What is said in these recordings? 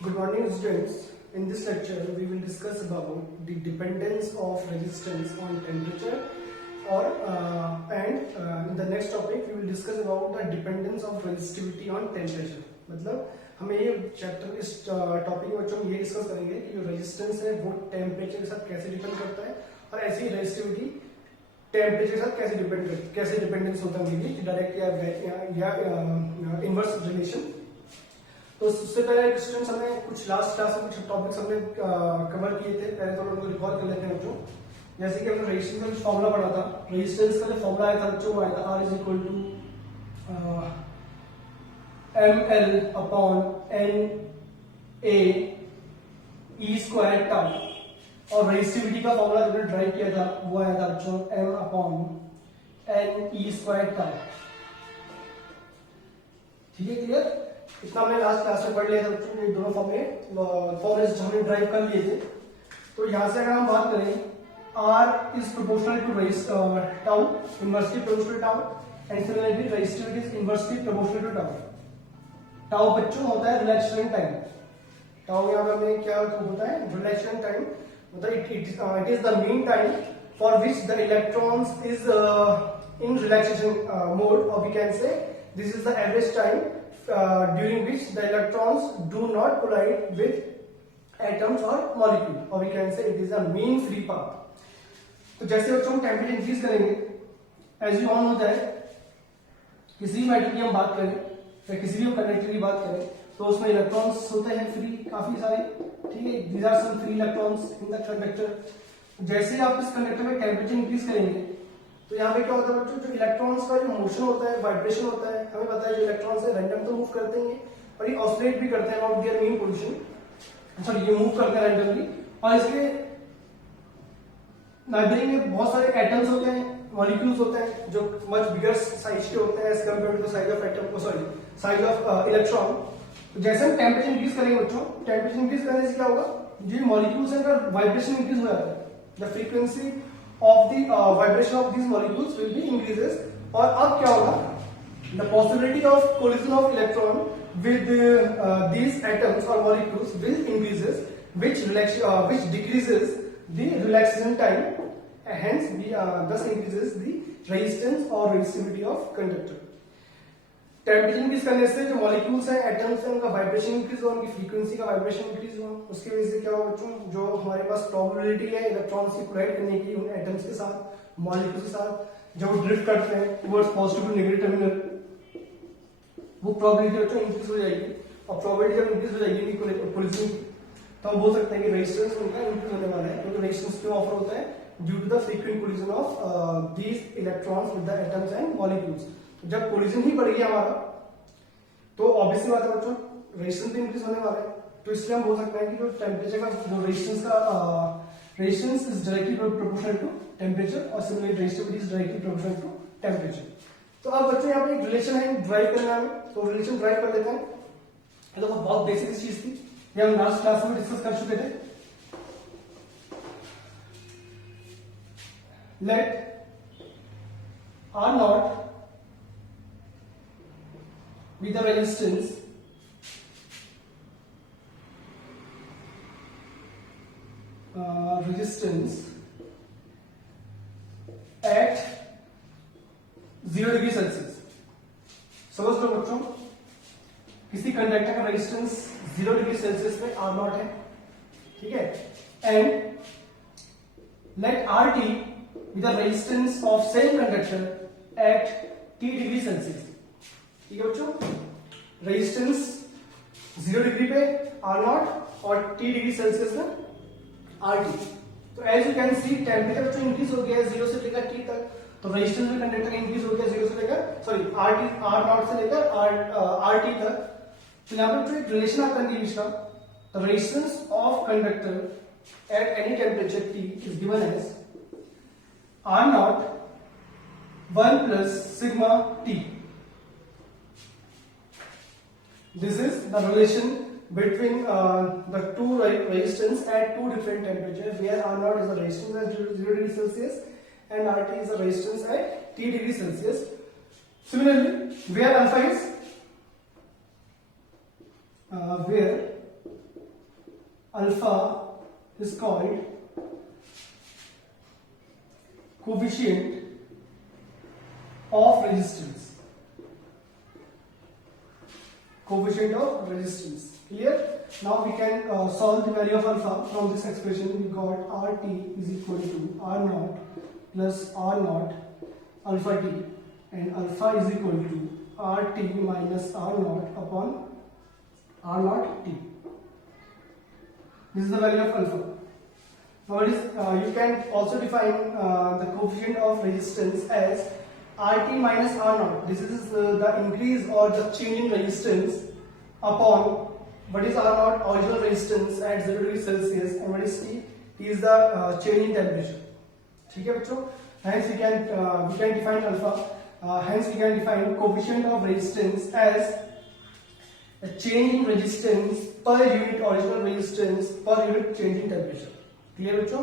Good morning, students. In this lecture, we will discuss about the dependence of resistance on temperature, in the next topic we will discuss about the dependence of resistivity on temperature. मतलब हमें ये चैप्टर इस टॉपिक में बच्चों ये डिस्कस करेंगे कि जो रेजिस्टेंस है वो टेम्परेचर के साथ कैसे डिपेंड करता है और ऐसी ही रेजिस्टिविटी टेम्परेचर के साथ कैसे डिपेंडेंस होता है डायरेक्ट या इनवर्स रिलेशन। तो उससे पहले स्टूडेंट्स हमने कुछ लास्ट क्लास में कुछ टॉपिक्स हमने कवर किए थे, पहले तो उनको रिकॉल कर लेते हैं बच्चों। जैसे कि हमने रेजिस्टेंस का फॉर्मूला पढ़ा था, रेजिस्टेंस का जो फॉर्मूला आया था बच्चों वो आया था R is equal to ml upon n a e square tau, और रेजिस्टिविटी का फॉर्मूला जो हमने ड्राइव किया था वो आया था बच्चों m upon n e square tau. ठीक है, क्लियर? इतना हमने लास्ट क्लास में पढ़ लिया था बच्चों, ये दोनों फॉर्मूले हमने ड्राइव कर लिए थे। तो यहाँ से अगर हम बात करें R is proportional to tau, inversely proportional to tau, and similarly resistivity is inversely proportional to tau. Tau बच्चों होता है रिलैक्सेशन टाइम। tau यहाँ पे हमें क्या होता है? रिलैक्सेशन टाइम मतलब it is the mean time for which the electrons is in relaxation mode, or we can say this is the average time during which the electrons do not collide with atoms or molecule, or we can say it is a mean free path. तो जैसे बच्चों हम temperature increase करेंगे, as you all know that किसी भी मेटल की हम बात करें या किसी भी कंडक्टर की बात करें तो उसमें इलेक्ट्रॉन्स होते हैं फ्री, काफी सारे। ठीक है, these are some free electrons in the conductor. जैसे ही आप इस कंडक्टर में टेम्परेचर इंक्रीज करेंगे तो यहाँ पे क्या होता है बच्चों, जो इलेक्ट्रॉन्स का जो मोशन होता है, वाइब्रेशन होता है, हमें पता है जो इलेक्ट्रॉन्स है रैंडम तो मूव करते हैं और ये ऑसिलेट भी करते हैं about their main position. Sorry, ये मूव करते हैं रैंडमली, और इसके नाइबरिंग में बहुत सारे एटम्स होते हैं, मॉलिक्यूल्स होते हैं जो मच बिगर साइज के होते हैं as compare to the size of atom, sorry size of electron. तो जैसे हम टेम्परेचर इंक्रीज करेंगे बच्चों, टेम्परेचर इंक्रीज करने से क्या होगा, जो मॉलिक्यूल्स हैं उनका वाइब्रेशन इंक्रीज हो जाता है, the frequency of the vibration of these molecules will be increases. और अब क्या होगा, the possibility of collision of electron with these atoms or molecules will increases, which decreases the relaxation time, and hence thus increases the resistance or resistivity of conductor. Temperature increase करने से जो मॉलिक्यूल्स हैं, एटम्स हैं, उनका वाइब्रेशन इंक्रीज हुआ, उनकी फ्रीक्वेंसी का vibration increase हुआ। उसकी वजह से क्या हुआ बच्चों, जो हमारे पास प्रोबेबिलिटी है इलेक्ट्रॉन्स की कोलाइड करने की उन एटम्स के साथ, मॉलिक्यूल्स के साथ, जब ड्रिफ्ट करते हैं towards positive to negative terminal, वो प्रोबेबिलिटी बच्चों इंक्रीज हो जाएगी। और प्रोबेबिलिटी जब इंक्रीज हो जाएगी कोलिजन की, तो हम बोल सकते हैं कि रेजिस्टेंस उनका इंक्रीज होने वाला है, क्योंकि रेजिस्टेंस क्यों ऑफर होता है, due to the frequent collision of these electrons with the atoms and molecules. जब कोलिजन ही बढ़ गया हमारा तो ऑब्वियसली बात है बच्चों रेजिस्टेंस भी इंक्रीज होने वाला है। तो इसलिए हम बोल सकते हैं कि जो टेम्परेचर का जो resistance is directly proportional to temperature, और similarly resistivity is directly proportional to temperature. तो अब बच्चों यहाँ पे एक रिलेशन है ड्राइव करना है, तो रिलेशन ड्राइव कर लेते हैं। ये तो बहुत बेसिक चीज थी, ये हम लास्ट क्लास में डिस्कस कर चुके थे। Let R naught be the resistance at 0 degree Celsius. समझ लो बच्चों, किसी कंडक्टर का रेजिस्टेंस 0 डिग्री सेल्सियस में R नॉट है, ठीक है, and let RT be the resistance of same conductor at T degree Celsius. ठीक है बच्चों, रेजिस्टेंस 0 डिग्री पे R नॉट और T डिग्री सेल्सियस में RT। तो as you can see temperature बच्चों इंक्रीज हो गया 0 से लेकर T तक, तो रेजिस्टेंस में कंडक्टर का इंक्रीज हो गया 0 से लेकर R नॉट से लेकर RT तक। तो यहाँ पे जो एक रिलेशन आपका बीच का, the resistance of conductor at any temperature T is given as R naught 1 plus sigma T। This is the relation between the two resistance at two different temperatures, where R naught is the resistance at 0 degree Celsius and RT is the resistance at T degree Celsius. Similarly, where alpha is where alpha is called coefficient of resistance. Coefficient of resistance. Clear? Now we can solve the value of alpha from this expression. We got RT is equal to R naught plus R naught alpha t, and alpha is equal to RT minus R naught upon R naught t. This is the value of alpha. Now it is, you can also define the coefficient of resistance as RT minus R naught. This is the increase or the change in resistance upon what is R naught, original resistance at 0 degree Celsius, and what is T? T is the change in temperature. ठीक है बच्चों? Hence we can define alpha. Hence we can define coefficient of resistance as a change in resistance per unit original resistance per unit change in temperature. Clear बच्चों?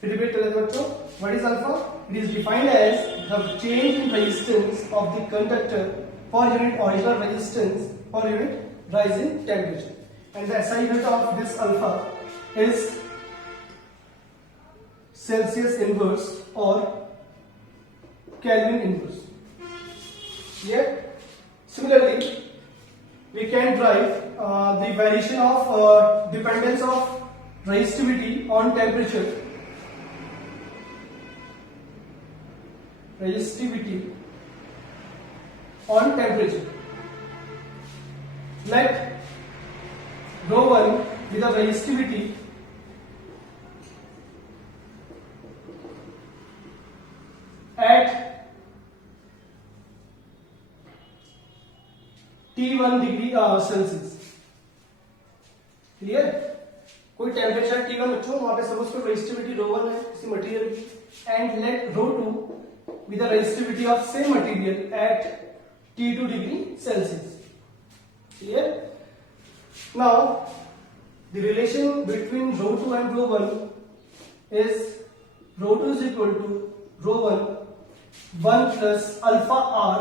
फिर रिपीट कर लेते हैं बच्चों. What is alpha? It is defined as the change in resistance of the conductor per unit original resistance per unit rise in temperature. And the SI unit of this alpha is Celsius inverse or Kelvin inverse. Clear? Similarly, we can derive the variation of dependence of resistivity on temperature. Resistivity on temperature. Let rho 1 be the resistivity at T1 degree Celsius. Clear? कोई temperature T1 बच्चों, वहां पे सपोज कोई resistivity rho 1 है किसी मटेरियल की, and let rho 2 be the resistivity of same material at T2 degree Celsius. Clear? Now the relation between rho 2 and rho 1 is rho 2 is equal to rho 1 plus alpha r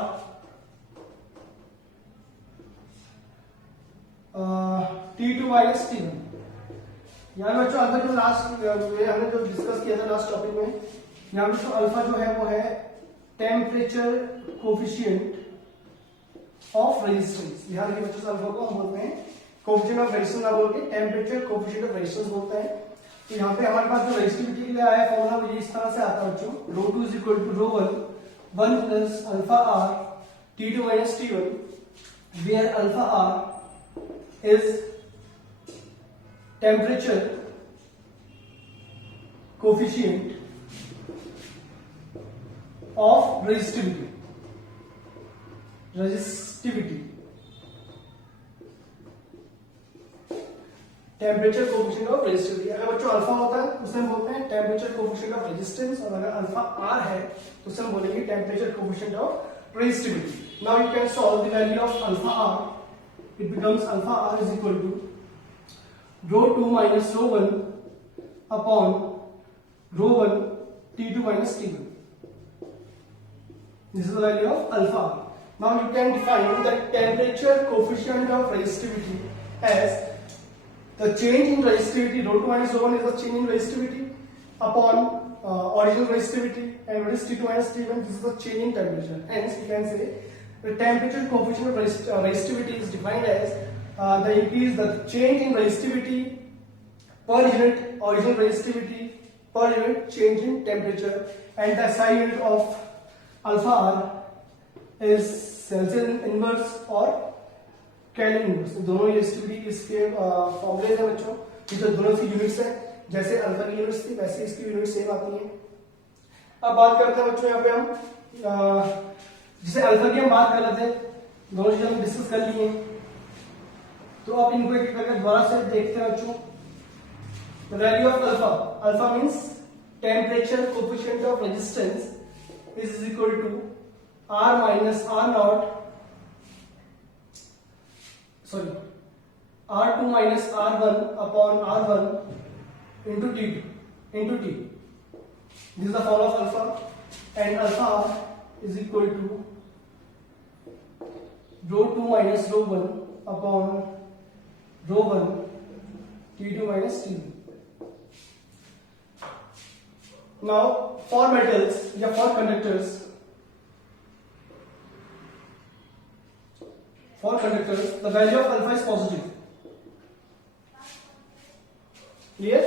T2 minus T1. यहाँ बच्चों अल्फा जो लास्ट हमने जो डिस्कस किया था last topic में, यहाँ पे जो अल्फा जो है वो है टेम्परेचर कोफिशिएंट ऑफ रेजिस्टेंस. यहाँ देखिए बच्चों, अल्फा को हम बोलते हैं कोफिशिएंट ऑफ रेजिस्टेंस ना बोल के टेम्परेचर कोफिशिएंट ऑफ रेजिस्टेंस बोलते हैं. तो यहाँ पे हमारे पास जो रेजिस्टिविटी के लिए आया फॉर्मूला वो इस तरह से आता है बच्चों. rho 2 is equal to rho 1 plus alpha r T2 minus T1, where alpha r is temperature coefficient of resistivity. Temperature coefficient of resistivity. अगर बच्चों अल्फा होता है उसे हम बोलते हैं टेम्परेचर कोफिशिएंट ऑफ रेजिस्टेंस, और अगर अल्फा आर है तो उसे हम बोलेंगे temperature coefficient of resistivity. Now you can solve the value of alpha R. It becomes alpha R is equal to rho 2 minus rho 1 upon rho 1 T2 minus T1. This is the value of alpha. Now you can define the temperature coefficient of resistivity as the change in resistivity. Rho 2 minus rho 1 is the change in resistivity upon original resistivity, and what is T2 minus T1? This is the change in temperature. Hence we can say the temperature coefficient of resistivity is defined as the increase, the change in resistivity per unit original resistivity per unit change in temperature, and the SI unit of alpha r is Celsius inverse or Kelvin inverse. दोनों रेजिस्टिविटी इसके फॉर्मूले हैं बच्चों. ये जो दोनों की यूनिट्स हैं, जैसे अल्फा की यूनिट्स थी वैसे इसकी यूनिट सेम आती है. अब बात करते हैं बच्चों यहाँ पे हम जिसे अल्फा की हम बात कर रहे थे, दोनों चीजें हम डिस्कस कर लिए हैं. तो आप इनको एक करके दोबारा से देखते हैं बच्चों. The value of alpha means temperature coefficient of resistance is equal to R minus R naught, sorry, R2 minus R1 upon R1 into T. This is the formula of alpha, and alpha is equal to rho 2 minus rho 1 upon rho 1 T2 minus T1. Now for metals या for conductors, the value of alpha is positive. Clear?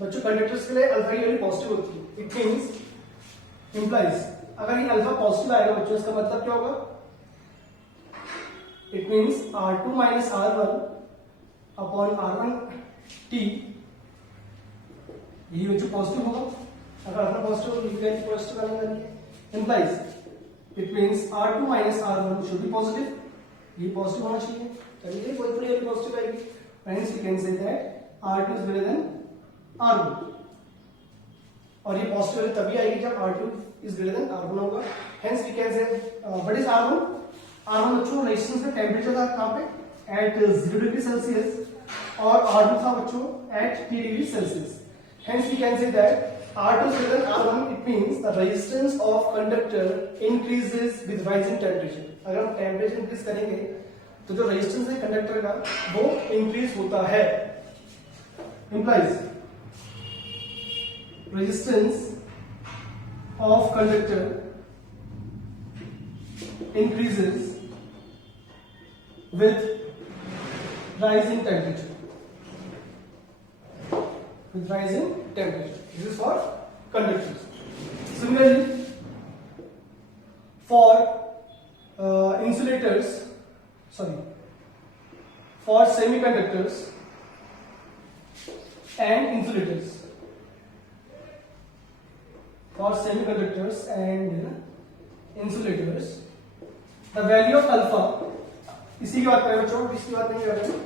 बच्चों कंडक्टर्स के लिए अल्फा की value positive होती है. It means implies अगर ये alpha positive आएगा बच्चों इसका मतलब क्या होगा? It means R2 minus R1 upon R1 T यही बच्चों पॉजिटिव होगा. अगर अल्फा पॉजिटिव हो तो वैल्यू पॉजिटिव आने वाली है. Implies it means R2 minus R1 should be positive. ये पॉजिटिव होना चाहिए तभी कोई पूरी वैल्यू पॉजिटिव आएगी. Hence we can say that R2 is greater than R1 और ये पॉजिटिव वैल्यू तभी आएगी जब R2 is greater than R1 होगा. Hence we can say what is R1? R1 बच्चों रेजिस्टेंस का टेम्परेचर था कहाँ पे at 0 डिग्री सेल्सियस और R2 था बच्चों at T degree Celsius. Hence we can say that R2 is greater than R1. It means the resistance of conductor increases with rising temperature. अगर हम टेम्परेचर इंक्रीज करेंगे तो जो रेजिस्टेंस है कंडक्टर का वो इंक्रीज होता है. Implies resistance of conductor increases with rising temperature. With rising temperature. This is for conductors. Similarly, for insulators, for semiconductors and insulators. For semiconductors and insulators, the value of alpha, इसी की बात करें बच्चों, इसकी बात नहीं कर रहे हैं.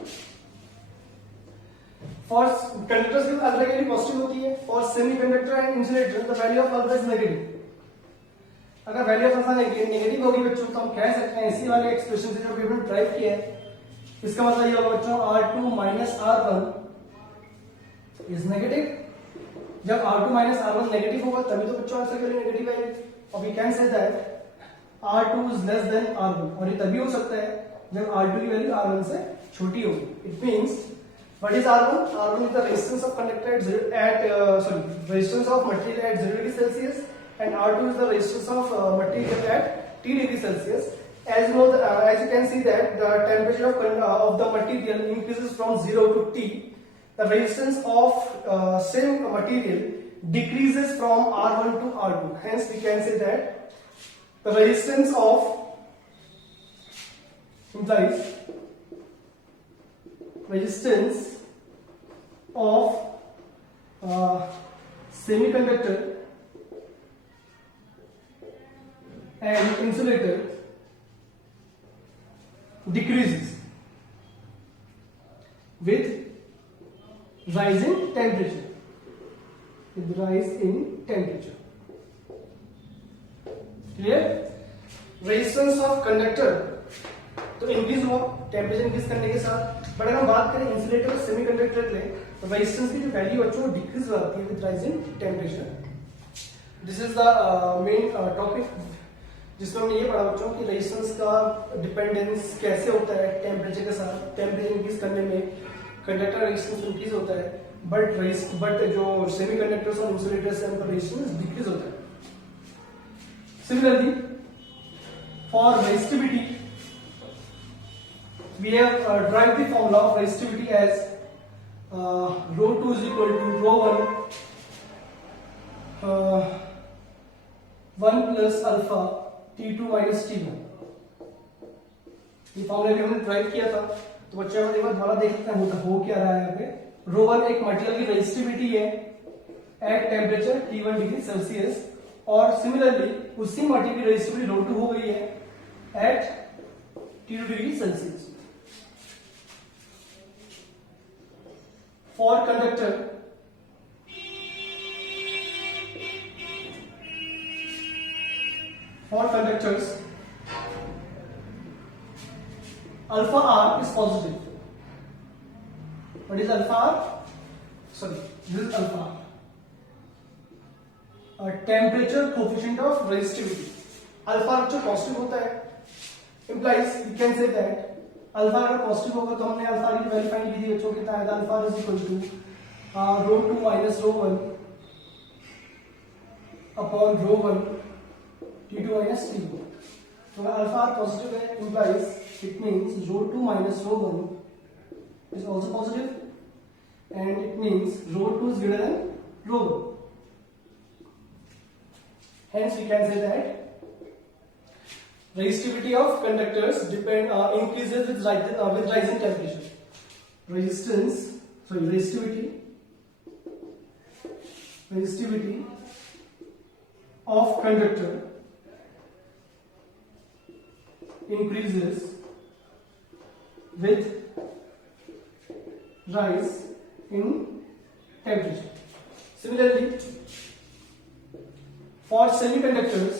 For conductors की अल्फा की वैल्यू पॉजिटिव होती है. For semiconductor and insulator, the value of alpha is negative. अगर वैल्यू ऑफ अल्फा नेगेटिव होगी बच्चों तो हम कह सकते हैं इसी वाले एक्सप्रेशन से जो हमने ड्राइव किया है, इसका मतलब ये होगा बच्चों R2 minus R1 is negative. जब R2 माइनस R1 नेगेटिव होगा तभी तो बच्चों आंसर के लिए नेगेटिव आएगी. और we can say that R2 is less than R1 और ये तभी हो सकता है जब R2 की वैल्यू R1 से छोटी होगी. It means what is R1? R1 is the resistance of conductor at resistance of material at 0 degree Celsius and R2 is the resistance of material at T degree Celsius. As you know, as you can see that the temperature of the material increases from 0 to T. The resistance of same material decreases from R1 to R2. Hence, we can say that the resistance of implies resistance of semiconductor and insulator decreases with rising temperature. With rise in temperature. Clear? Resistance of conductor तो इंक्रीज हुआ temperature increase करने के साथ. बट अगर हम बात करें इंसुलेटर और सेमीकंडक्टर के तो रेजिस्टेंस की जो वैल्यू बच्चों वो डिक्रीज हो जाती है with rising temperature. This is the main topic जिसमें हमने ये पढ़ा बच्चों कि रेजिस्टेंस का डिपेंडेंस कैसे होता है टेम्परेचर के साथ. टेम्परेचर इंक्रीज करने में कंडक्टर रेजिस्टेंस इंक्रीज होता है बट जो सेमीकंडक्टर्स और इंसुलेटर्स हैं उनका रेजिस्टेंस डिक्रीज होता है. Similarly for resistivity we have derived the formula of resistivity as rho2 is equal to rho1 1 plus alpha T2 minus T1. ये फॉर्मूला भी हमने ड्राइव किया था तो बच्चों एक बार दोबारा देखते हैं हो क्या रहा है यहाँ पे. rho1 एक मटेरियल की रेजिस्टिविटी है at temperature T1 degree Celsius और सिमिलरली उसी मटेरियल की रेजिस्टिविटी rho2 हो गई है at T2 degree Celsius. For conductors, alpha R is positive. What is alpha R? Sorry, this is alpha R. A temperature coefficient of resistivity. Alpha जो positive होता है implies we can say that alpha अगर पॉजिटिव होगा तो हमने अल्फा की value find की थी बच्चों, कितना आएगा, alpha is equal to rho 2 minus rho 1 upon rho 1 T2 minus T1। तो अगर अल्फा पॉजिटिव है implies it means rho 2 minus rho 1 is also positive and it means rho 2 is greater than rho 1। Hence we can say that resistivity of conductors increases with rising temperature. Resistivity of conductor increases with rise in temperature. Similarly, for semiconductors,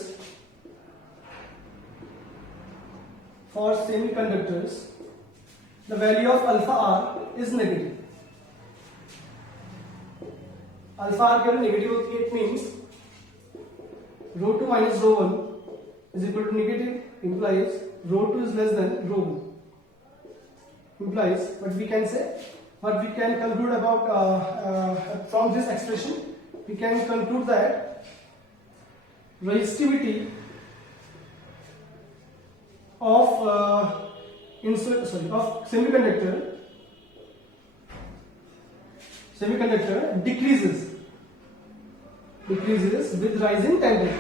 the value of alpha r is negative. Alpha r केवल negative होती है, it means rho 2 minus row 1 is equal to negative, implies row 2 is less than rho 1, implies what we can conclude about from this expression, we can conclude that resistivity of semiconductor decreases with rise in temperature.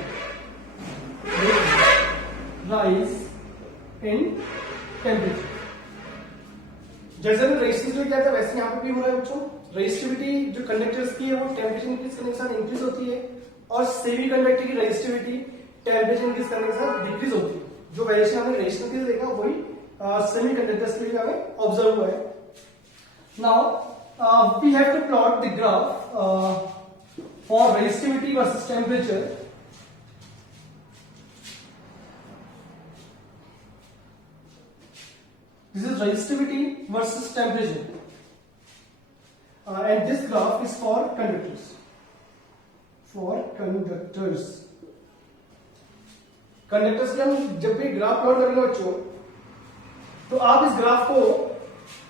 जैसे हमने रेजिस्टिविटी किया था वैसे यहाँ पे भी हो रहा है बच्चों। रेजिस्टिविटी जो कंडक्टर्स की है वो टेम्परेचर इंक्रीज करने के साथ इंक्रीज होती है, और सेमीकंडक्टर की रेजिस्टिविटी टेम्परेचर इंक्रीज करने के साथ डिक्रीज होती है। जो वेरिएशन हमने रेजिस्टेंस के लिए देखा वही सेमीकंडक्टर्स के लिए हमें ऑब्जर्व हुआ है। Now we have to plot the graph for resistivity versus temperature. This is resistivity versus temperature, and this graph is for conductors. Conductors के हम जब भी ग्राफ प्लॉट करेंगे बच्चों, तो आप इस ग्राफ को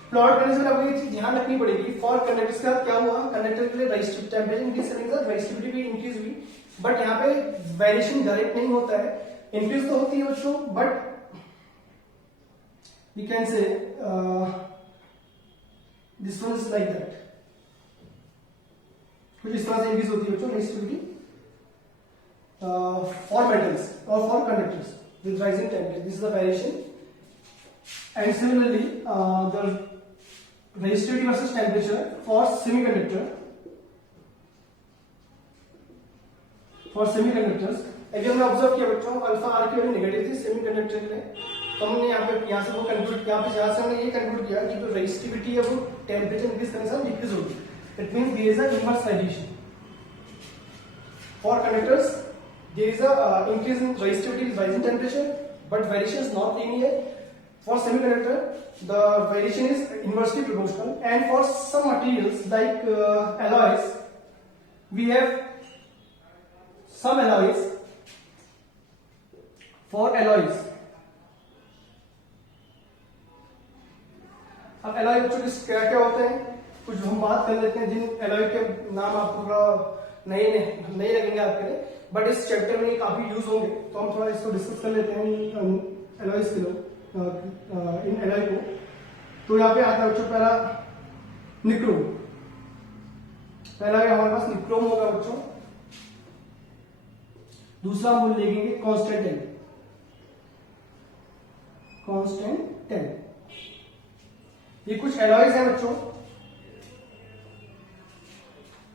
प्लॉट करने से आपको ये चीज ध्यान रखनी पड़ेगी। फॉर कंडक्टर्स का क्या हुआ, कंडक्टर के लिए रेजिस्टिव टेम्परेचर इंक्रीज करने के साथ रेजिस्टिविटी भी इंक्रीज हुई, बट यहाँ पे वेरिएशन डायरेक्ट नहीं होता है, इंक्रीज तो होती है बच्चों, but we can say this one is like that, कुछ इस तरह से इंक्रीज होती है बच्चों resistivity for metals or for conductors with rising temperature. This is the variation, and similarly the resistivity versus temperature for semiconductors अगर हमने ऑब्जर्व किया बच्चों, अल्फा आर की वैल्यू नेगेटिव थी सेमीकंडक्टर के लिए, तो हमने यहाँ से वो कंक्लूड किया, यहाँ से हमने ये कंक्लूड किया कि जो रेजिस्टिविटी है वो टेम्परेचर इंक्रीज करने से डिक्रीज होगी। It means there is a inverse variation for conductors. There is a increase in resistivity with rising temperature, but variation is not linear. For semiconductor, the variation is inversely proportional, and for some materials like alloys, we have some alloys. For alloys, अब एलॉय बच्चों क्या क्या होते हैं, कुछ हम बात कर लेते हैं जिन एलॉय के नाम आपको थोड़ा नए लगेंगे आपके लिए, बट इस चैप्टर में काफी यूज होंगे, तो हम थोड़ा इसको डिस्कस कर लेते हैं एलॉयज के लोग इन एलॉय को। तो यहाँ पे आता है बच्चों पहला निक्रोम। पहला हमारे पास निक्रोम होगा बच्चों। दूसरा हम लेंगे कॉन्स्टेंटाइन। ये कुछ एलॉयज हैं बच्चों।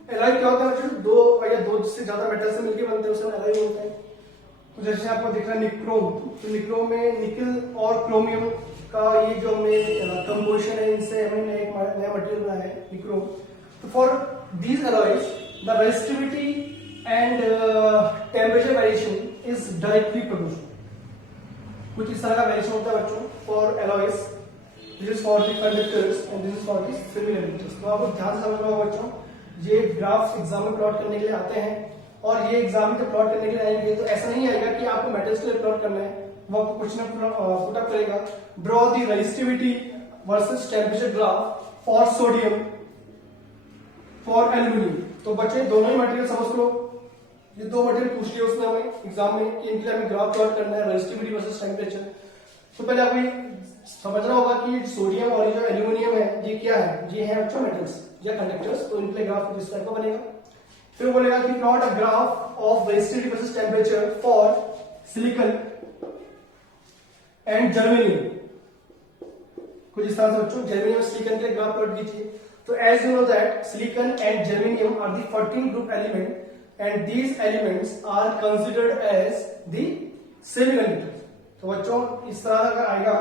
एलॉय क्या होता है बच्चों, दो से ज्यादा मेटल से मिलकर बनते हैं, उसे एलॉय बोलते हैं। तो जैसे आपको दिख रहा है निक्रोम, तो निक्रोम में निकल और क्रोमियम का ये जो हमें कंपोजिशन है, इनसे हमने एक नया मटेरियल बनाया है निक्रोम। तो for these alloys the resistivity and temperature variation is directly proportional. कुछ इस तरह का वेरिएशन होता है बच्चों for alloys. This is for the conductors and this is for the semiconductors. तो आपको ध्यान से समझना होगा बच्चों, ये ग्राफ एग्जाम में प्लॉट करने के लिए आते हैं, और ये एग्जाम में प्लॉट करने के लिए आएंगे तो ऐसा नहीं आएगा कि आपको मेटल्स के लिए प्लॉट करना है, वो आपको क्वेश्चन पुटअप करेगा, draw the resistivity versus temperature graph for sodium for aluminium. तो बच्चे दोनों ही मटेरियल समझ लो, ये दो मटेरियल पूछ लिया उसने हमें एग्जाम में कि इनके लिए हमें ग्राफ प्लॉट करना है रेजिस्टिविटी वर्सेस टेम्परेचर। तो पहले आपको ये समझना होगा कि सोडियम और ये जो एल्यूमिनियम है ये क्या है, ये है अच्छा मेटल्स या कंडक्टर्स, तो इनके लिए ग्राफ किस टाइप का बनेगा। फिर बोलेगा कि plot a graph of resistivity versus temperature for silicon and germanium. कुछ इस तरह से बच्चों जर्मेनियम और सिलिकॉन के ग्राफ प्लॉट कीजिए। तो as you know that silicon and germanium are the 14 group element and these elements are considered as the semiconductors। तो बच्चों इस तरह का आएगा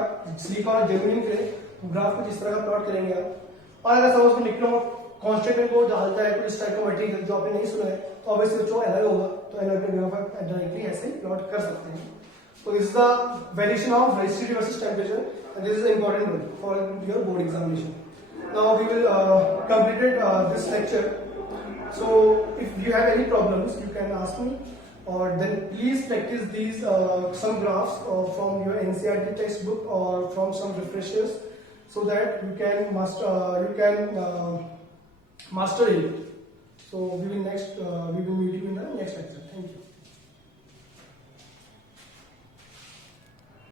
सिलिकॉन और जर्मेनियम के लिए ग्राफ कुछ इस तरह का प्लॉट करेंगे आप। और अगर सपोज निकलो कांस्टेंट को डालता है कुछ इस टाइप का मटेरियल जो आपने नहीं सुना है, तो ऑब्वियसली बच्चों एलॉय होगा, तो एलॉय पे ग्राफ आप डायरेक्टली ऐसे प्लॉट कर सकते हैं। तो this is the variation of resistivity versus temperature and this is important one for your board examination. Now we will completed this lecture. So if you have any problems you can ask me, or then please practice these some graphs from your NCERT textbook or from some refreshers so that you can master it. So we will meet you in the next lecture. Thank you.